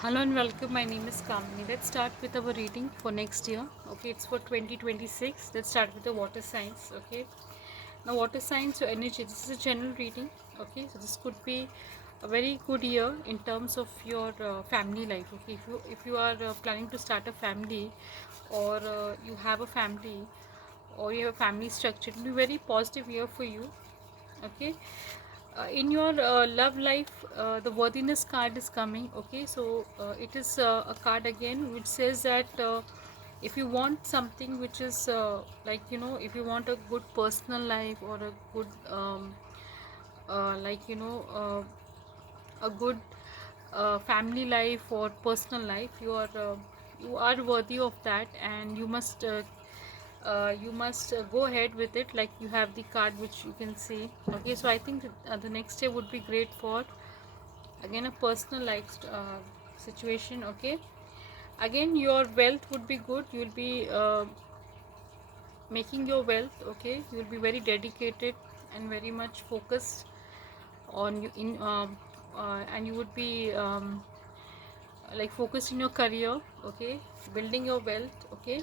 Hello and welcome. My name is Kamini. Let's start with our reading for next year. Okay, it's for 2026. Let's start with the water signs. Okay, now water signs or energy. This is a general reading. Okay, so this could be a very good year in terms of your family life. Okay, if you are planning to start a family, or you have a family, or you have a family structure, it will be very positive year for you. Okay, in your love life, the worthiness card is coming. Okay, so it is a card again which says that if you want something which is if you want a good personal life or a good a good family life or personal life, you are worthy of that, and you must go ahead with it. Like, you have the card which you can see. Okay, so I think the next day would be great for again a personal life situation. Okay, again your wealth would be good. You'll be making your wealth. Okay, you'll be very dedicated and very much focused on you in and you would be like focused in your career. Okay, building your wealth. Okay,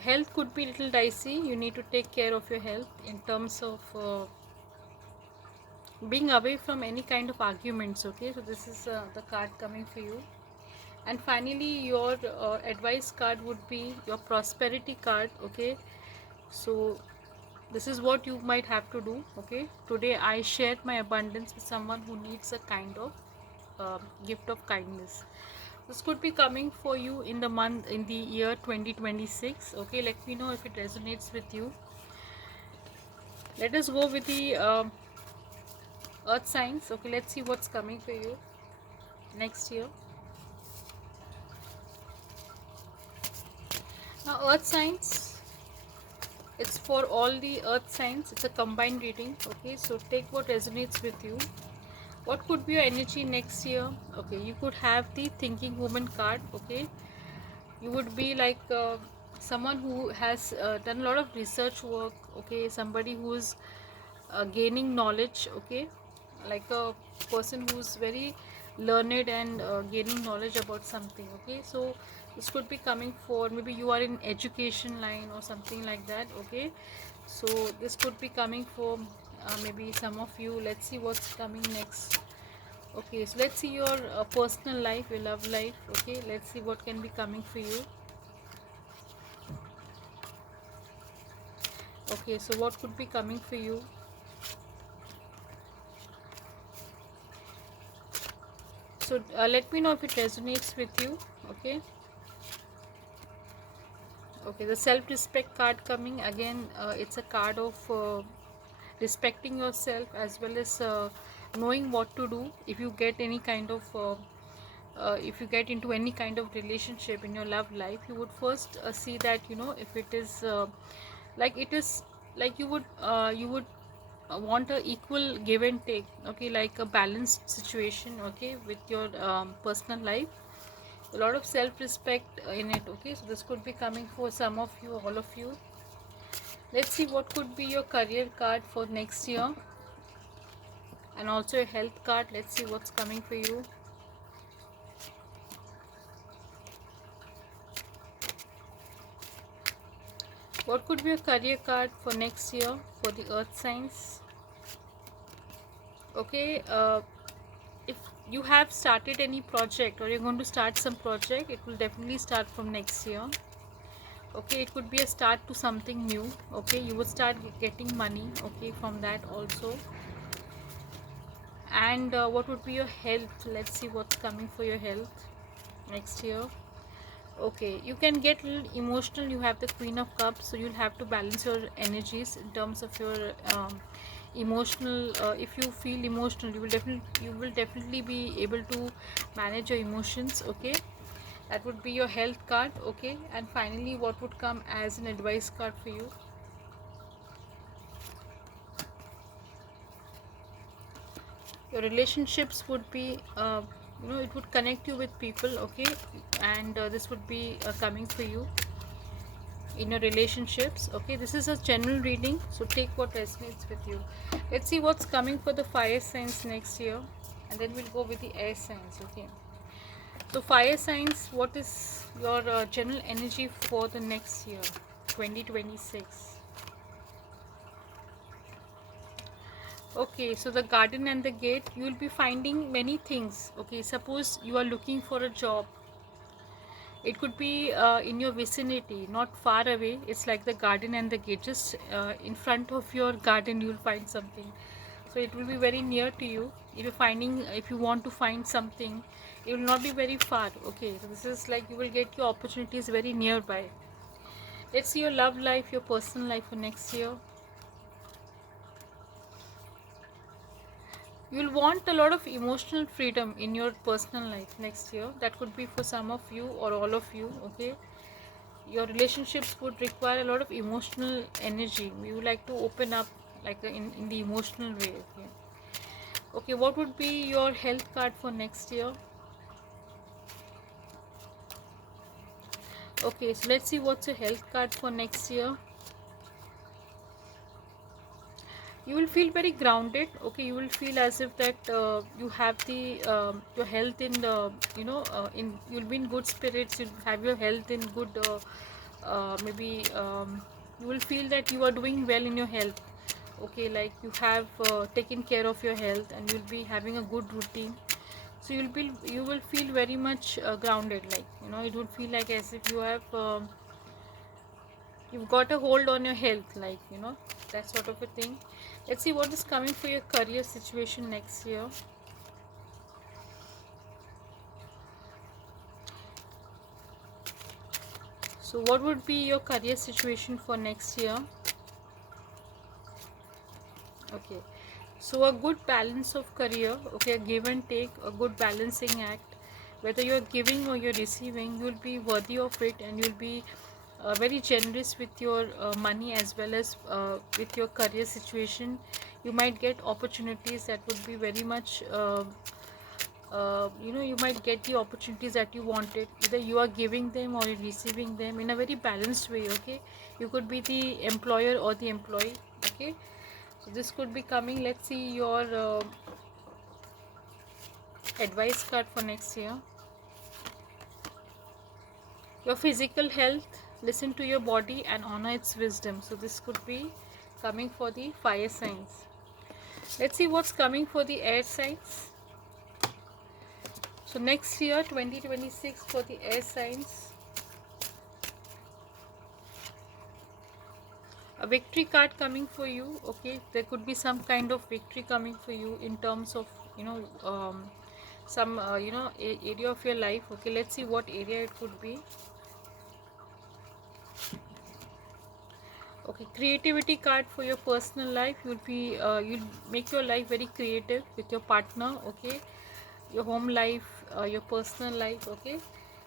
health could be little dicey. You need to take care of your health in terms of being away from any kind of arguments. Okay, so this is the card coming for you. And finally, your advice card would be your prosperity card. Okay, so this is what you might have to do. Okay, today I shared my abundance with someone who needs a kind of gift of kindness. This could be coming for you in the year 2026. Okay, let me know if it resonates with you. Let us go with the earth signs. Okay, let's see what's coming for you next year. Now, earth signs, it's for all the earth signs. It's a combined reading. Okay, so take what resonates with you. What could be your energy next year? Okay, you could have the thinking woman card. Okay, you would be like someone who has done a lot of research work. Okay, somebody who's gaining knowledge. Okay, like a person who's very learned and gaining knowledge about something. Okay, so this could be coming for, maybe you are in education line or something like that. Okay, so this could be coming for maybe some of you. Let's see what's coming next. Okay, so let's see your personal life, your love life. Okay, let's see what can be coming for you. Okay, so what could be coming for you? So let me know if it resonates with you. Okay, okay, the self-respect card coming again. It's a card of respecting yourself, as well as knowing what to do if you get any kind of if you get into any kind of relationship in your love life. You would first see that, if it is like it is like you would want a equal give and take. Okay, like a balanced situation. Okay, with your personal life, a lot of self-respect in it. Okay, so this could be coming for some of you, all of you. Let's see what could be your career card for next year, and also a health card. Let's see what's coming for you. What could be a career card for next year for the earth signs? Okay, if you have started any project, or you're going to start some project, it will definitely start from next year. Okay, it could be a start to something new. Okay, you would start getting money. Okay, from that also. And what would be your health? Let's see what's coming for your health next year. Okay, you can get a little emotional. You have the Queen of Cups, so you'll have to balance your energies in terms of your emotional. If you feel emotional, you will definitely be able to manage your emotions. Okay, that would be your health card. Okay, and finally, what would come as an advice card for you? Your relationships would be it would connect you with people. Okay, and this would be coming for you in your relationships. Okay, this is a general reading, so take what resonates with you. Let's see what's coming for the fire signs next year, and then we'll go with the air signs. Okay, So fire signs, what is your general energy for the next year, 2026? Okay, so the garden and the gate, you will be finding many things. Okay, suppose you are looking for a job. It could be in your vicinity, not far away. It's like the garden and the gate. Just in front of your garden, you'll find something. So it will be very near to you. If you want to find something, it will not be very far. Okay, so this is like you will get your opportunities very nearby. Let's see your love life, your personal life for next year. You'll want a lot of emotional freedom in your personal life next year. That could be for some of you or all of you. Okay, your relationships would require a lot of emotional energy. You would like to open up like in the emotional way. Okay. Okay, what would be your health card for next year? Okay, so let's see what's your health card for next year. You will feel very grounded. Okay, you will feel as if that you have the your health in the in you'll be in good spirits. You'll have your health in good maybe you will feel that you are doing well in your health. Okay, like you have taken care of your health and you'll be having a good routine. So you will feel very much grounded, like it would feel like as if you have you've got a hold on your health, like that sort of a thing. Let's see what is coming for your career situation next year. So what would be your career situation for next year? Okay, so a good balance of career. Okay, a give and take, a good balancing act. Whether you're giving or you're receiving, you'll be worthy of it, and you'll be very generous with your money as well as with your career situation. You might get opportunities that would be very much you might get the opportunities that you wanted. Either you are giving them or you're receiving them in a very balanced way. Okay, you could be the employer or the employee. Okay, so this could be coming. Let's see your advice card for next year. Your physical health, listen to your body and honor its wisdom. So this could be coming for the fire signs. Let's see what's coming for the air signs. So next year 2026 for the air signs, a victory card coming for you. Okay, there could be some kind of victory coming for you in terms of some area of your life. Okay, let's see what area it could be. Okay, creativity card for your personal life. You'll make your life very creative with your partner. Okay, your home life, your personal life. Okay,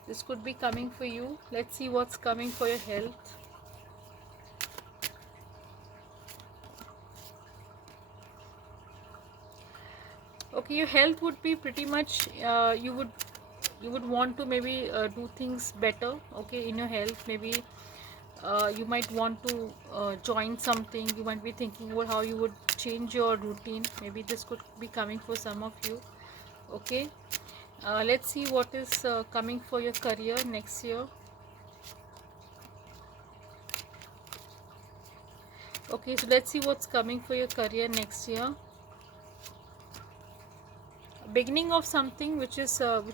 this could be coming for you. Let's see what's coming for your health. Okay, your health would be pretty much you would want to maybe do things better. Okay, in your health, maybe you might want to join something. You might be thinking about how you would change your routine. Maybe this could be coming for some of you. Okay, let's see what is coming for your career next year. Okay, so let's see what's coming for your career next year. Beginning of something which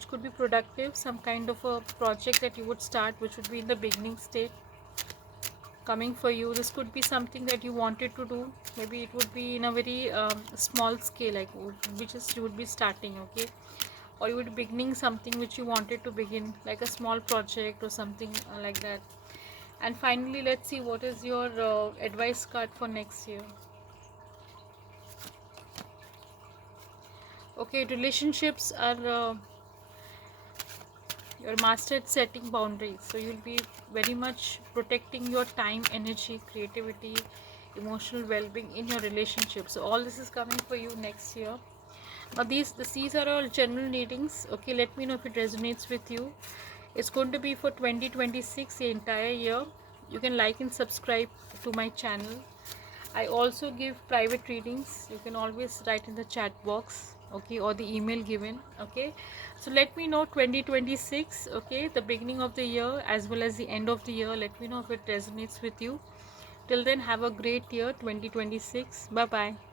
could be productive, some kind of a project that you would start, which would be in the beginning state coming for you. This could be something that you wanted to do. Maybe it would be in a very small scale, like which is you would be starting. Okay, or you would be beginning something which you wanted to begin, like a small project or something like that. And finally, let's see what is your advice card for next year. Okay, relationships are you're master at setting boundaries, so you'll be very much protecting your time, energy, creativity, emotional well-being in your relationship. So all this is coming for you next year. Now these are all general readings. Okay, let me know if it resonates with you. It's going to be for 2026, the entire year. You can like and subscribe to my channel. I also give private readings. You can always write in the chat box. okay, or the email given. Okay, so let me know 2026, okay, the beginning of the year as well as the end of the year. Let me know if it resonates with you. Till then, have a great year 2026. Bye bye.